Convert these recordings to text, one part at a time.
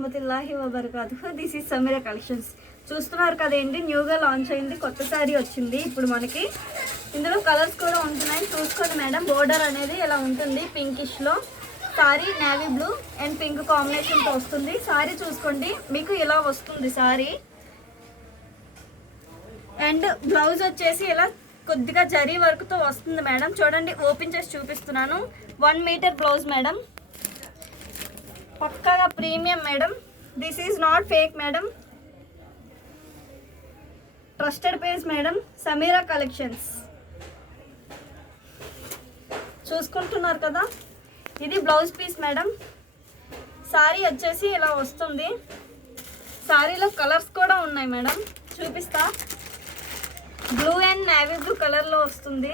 వరహమతుల్లాహి వబర్కాతుహు. This is Sameera collections. చూస్తున్నారు కదేంటి, న్యూగా లాంచ్ అయింది, కొత్త శారీ వచ్చింది ఇప్పుడు మనకి. ఇందులో కలర్స్ కూడా ఉంటున్నాయి, చూసుకోండి మేడం. బోర్డర్ అనేది ఇలా ఉంటుంది పింకిష్లో. Sari navy blue and pink కాంబినేషన్తో వస్తుంది. శారీ చూసుకోండి, మీకు ఇలా వస్తుంది శారీ. అండ్ బ్లౌజ్ వచ్చేసి ఇలా కొద్దిగా జరీ వర్క్తో వస్తుంది మేడం. చూడండి, ఓపెన్ చేసి చూపిస్తున్నాను. 1 మీటర్ బ్లౌజ్ మేడం, పక్కాగా premium madam. This is not fake madam, trusted page madam. Sameera collections చూసుకుంటున్నారు కదా, ఇది బ్లౌజ్ పీస్ మేడం. శారీ వచ్చేసి ఇలా వస్తుంది. శారీలో కలర్స్ కూడా ఉన్నాయి మేడం, చూపిస్తా. బ్లూ అండ్ నేవీ బ్లూ కలర్లో వస్తుంది.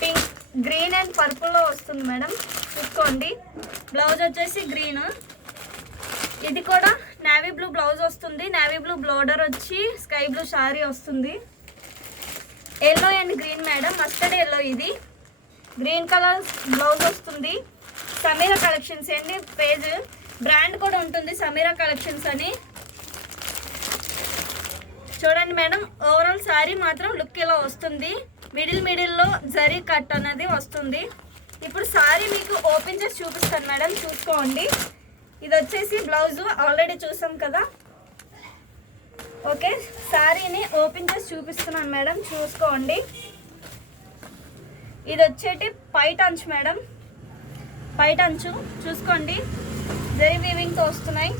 పింక్, గ్రీన్ అండ్ పర్పుల్లో వస్తుంది మేడం, చూసుకోండి. బ్లౌజ్ వచ్చేసి గ్రీన్. ఇది కూడా నేవీ బ్లూ బ్లౌజ్ వస్తుంది. నేవీ బ్లూ బోర్డర్ వచ్చి స్కై బ్లూ శారీ వస్తుంది. Yellow and green madam, mustard yellow. ఇది గ్రీన్ కలర్ బ్లౌజ్ వస్తుంది. సమీరా కలెక్షన్స్ అండి పేజ్. బ్రాండ్ కూడా ఉంటుంది సమీరా కలెక్షన్స్ అని. చూడండి మేడం, ఓవరాల్ శారీ మాత్రం లుక్ ఇలా వస్తుంది. మిడిల్లో జరీ కట్ అనేది వస్తుంది. ఇప్పుడు శారీ మీకు ఓపెన్ చేసి చూపిస్తాను మేడం, చూసుకోండి. ఇది వచ్చేసి బ్లౌజు ఆల్రెడీ చూసాం కదా. ఓకే, శారీని ఓపెన్ చేసి చూపిస్తున్నాను మేడం, చూసుకోండి. ఇది వచ్చేటి పైట అంచు మేడం, పైట అంచు చూసుకోండి, జరీ వీవింగ్తో వస్తున్నాయి.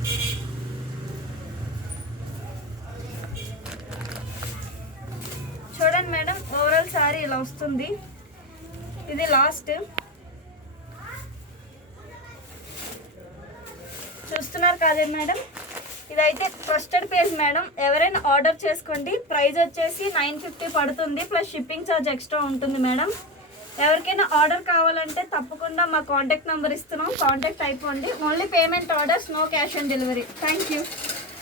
చూడండి మేడం, ఓవరాల్ శారీ ఇలా వస్తుంది. ఇది లాస్ట్, చూస్తున్నారు కాదే మేడం. ఇదైతే ట్రస్టెడ్ పేజ్ మేడం, ఎవరైనా ఆర్డర్ చేసుకోండి. ప్రైస్ వచ్చేసి 950 పడుతుంది, ప్లస్ షిప్పింగ్ ఛార్జ్ ఎక్స్ట్రా ఉంటుంది మేడం. ఎవరికైనా ఆర్డర్ కావాలంటే తప్పకుండా మా కాంటాక్ట్ నెంబర్ ఇస్తున్నాం, కాంటాక్ట్ అయిపోండి. Only payment orders, no cash on delivery. Thank you.